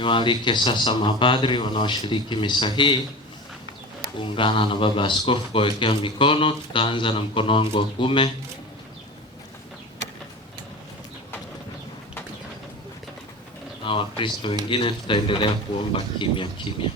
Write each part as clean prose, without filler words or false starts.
Niwaalike sasa mapadri wanaoshiriki misa hii kuungana na Baba Askofu kuwekea mikono. Tutaanza na mkono wangu wa kuume. Na Wakristo wengine tutaendelea kuomba kimya kimya.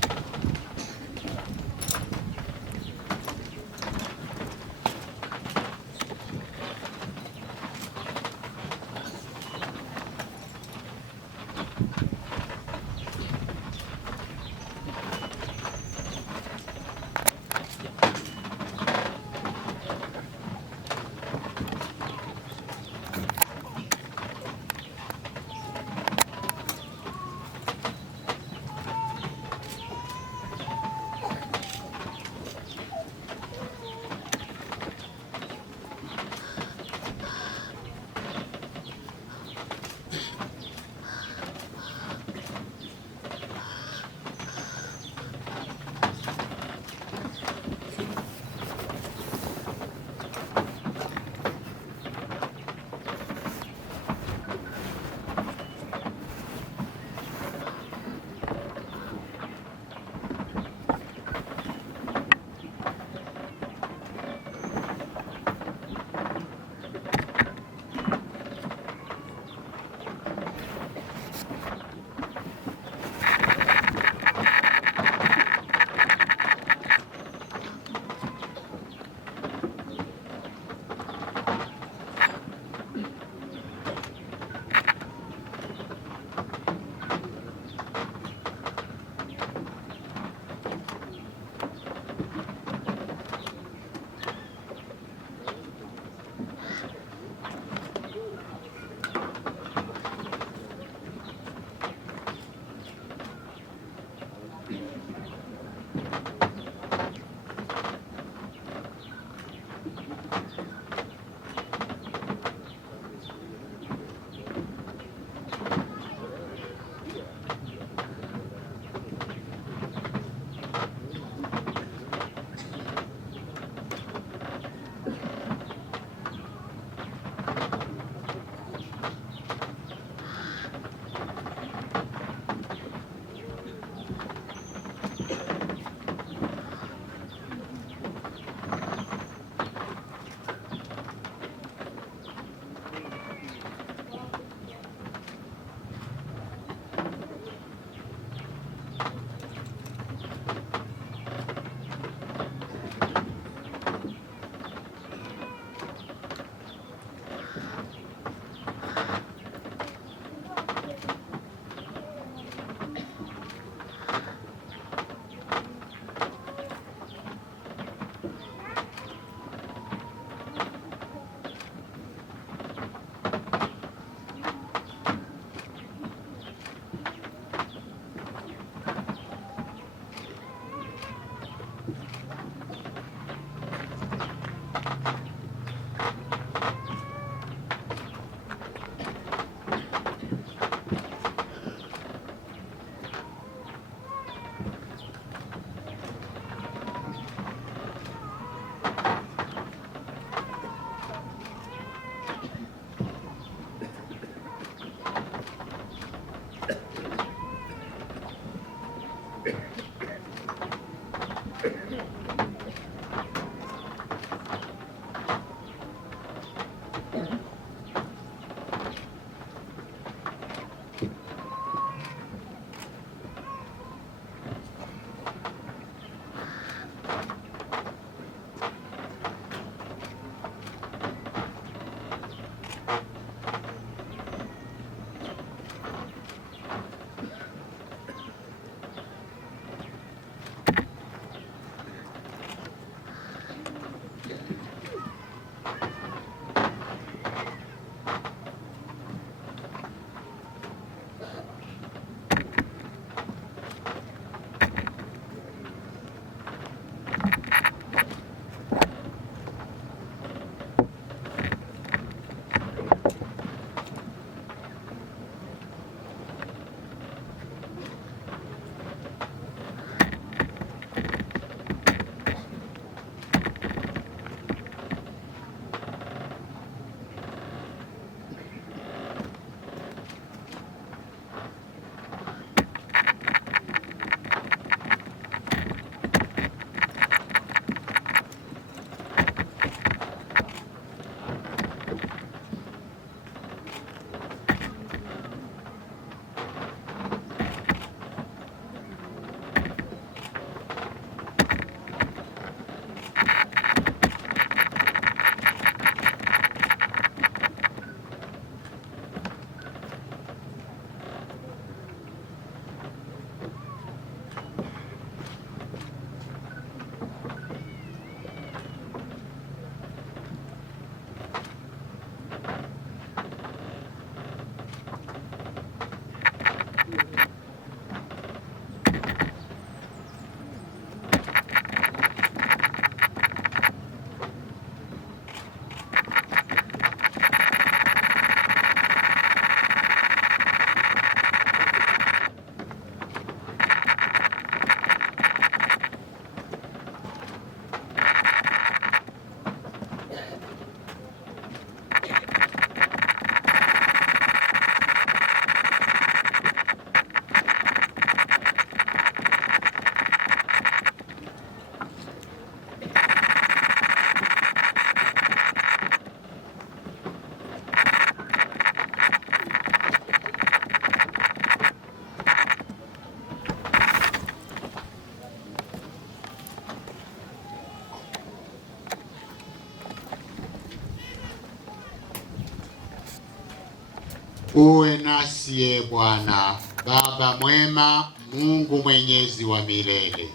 Uwe nasi Bwana, Baba mwema, Mungu mwenyezi wa milele.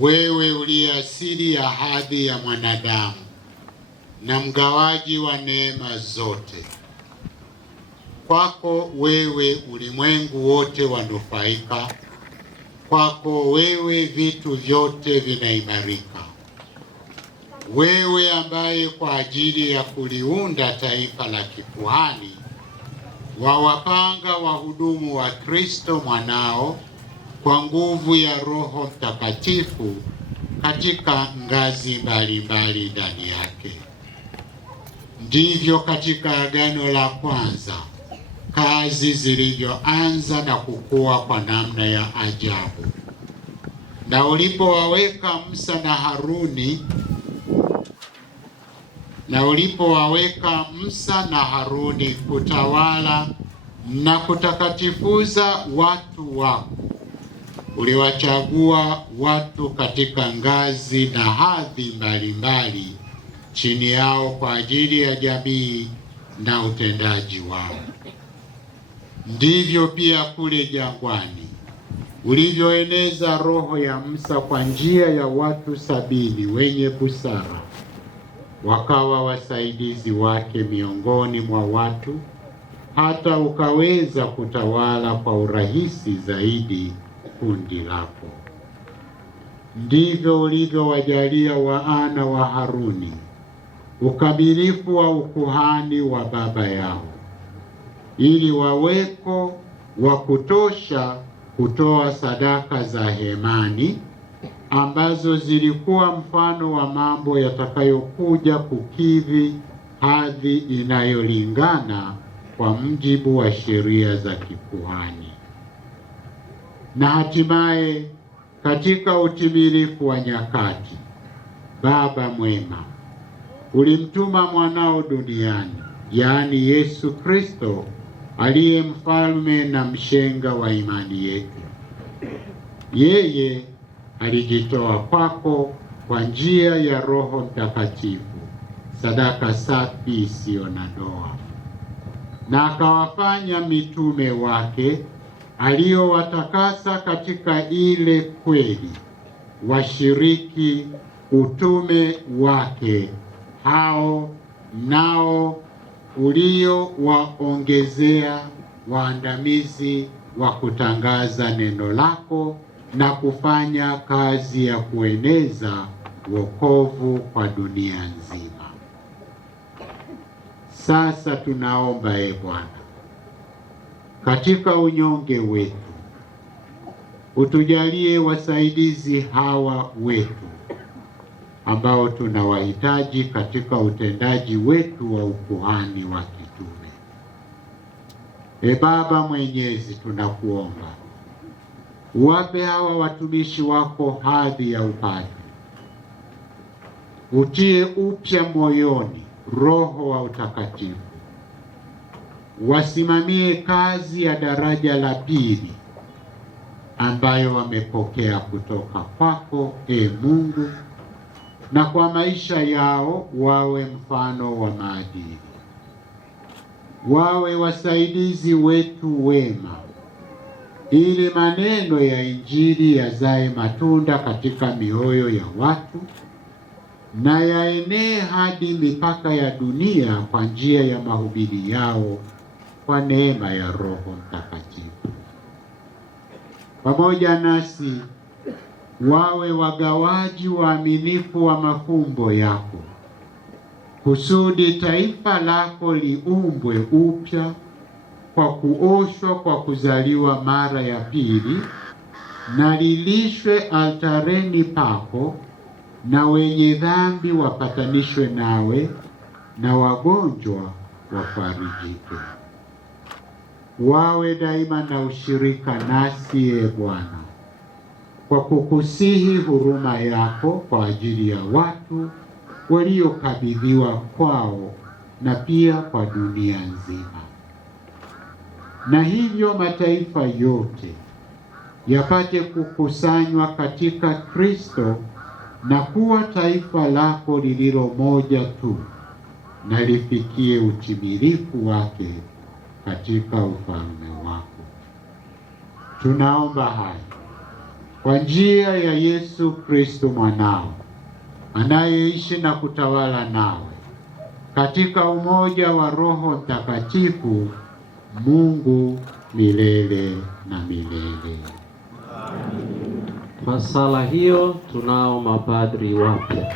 Wewe uliye asili ya hadhi ya mwanadamu na mgawaji wa neema zote. Kwako wewe ulimwengu wote wanufaika, kwako wewe vitu vyote vinaimarika. Wewe ambaye kwa ajili ya kuliunda taifa la kikuhani wawapanga wahudumu wa Kristo mwanao kwa nguvu ya Roho Mtakatifu katika ngazi mbalimbali ndani yake. Ndivyo katika agano la kwanza kazi zilivyoanza na kukua kwa namna ya ajabu. Na ulipowaweka Musa na Haruni kutawala na kutakatifuza watu wako, uliwachagua watu katika ngazi na hadhi mbalimbali chini yao kwa ajili ya jamii na utendaji wao. Ndivyo pia kule jangwani ulivyoeneza roho ya Musa kwa njia ya watu 70 wenye busara, wakawa wasaidizi wake miongoni mwa watu, hata ukaweza kutawala kwa urahisi zaidi kundi lako. Ndivyo ulivyowajalia wana wa Haruni ukamilifu wa ukuhani wa baba yao, ili waweko wa kutosha kutoa sadaka za hemani, ambazo zilikuwa mfano wa mambo yatakayokuja kukidhi hadhi inayolingana kwa mujibu wa sheria za kikuhani. Na hatimaye katika utimilifu wa nyakati, Baba mwema, ulimtuma mwanao duniani, yaani Yesu Kristo, aliye mfalme na mshenga wa imani yetu. Yeye alijitoa kwako kwa njia ya Roho Mtakatifu, sadaka safi isiyo na doa, na akawafanya mitume wake aliowatakasa katika ile kweli, washiriki utume wake, hao nao uliowaongezea waandamizi wa kutangaza neno lako na kufanya kazi ya kueneza wokovu kwa dunia nzima. Sasa tunaomba Bwana, katika unyonge wetu utujalie wasaidizi hawa wetu ambao tunawahitaji katika utendaji wetu wa ukuhani wa kitume. Baba mwenyezi, tunakuomba uwape hawa watumishi wako hadhi ya upadre, utie upya moyoni roho wa utakatifu, wasimamie kazi ya daraja la pili ambayo wamepokea kutoka kwako, Mungu, na kwa maisha yao wawe mfano wa maadili, wawe wasaidizi wetu wema, ili maneno ya Injili yazae matunda katika mioyo ya watu na yaenee hadi mipaka ya dunia kwa njia ya mahubiri yao, kwa neema ya Roho Mtakatifu. Pamoja nasi wawe wagawaji waaminifu wa mafumbo yako, kusudi taifa lako liumbwe upya kwa kuoshwa kwa kuzaliwa mara ya pili, na lilishwe altareni pako, na wenye dhambi wapatanishwe nawe, na wagonjwa wafarijike. Wawe daima na ushirika nasi Bwana, kwa kukusihi huruma yako kwa ajili ya watu waliokabidhiwa kwao na pia kwa dunia nzima. Na hivyo mataifa yote yapate kukusanywa katika Kristo na kuwa taifa lako lililo moja tu, na lifikie utimilifu wake katika ufalme wako. Tunaomba haya kwa njia ya Yesu Kristo mwanao, anayeishi na kutawala nawe katika umoja wa Roho Mtakatifu, Mungu milele na milele. Kwa sala hiyo tunao mapadri wapya.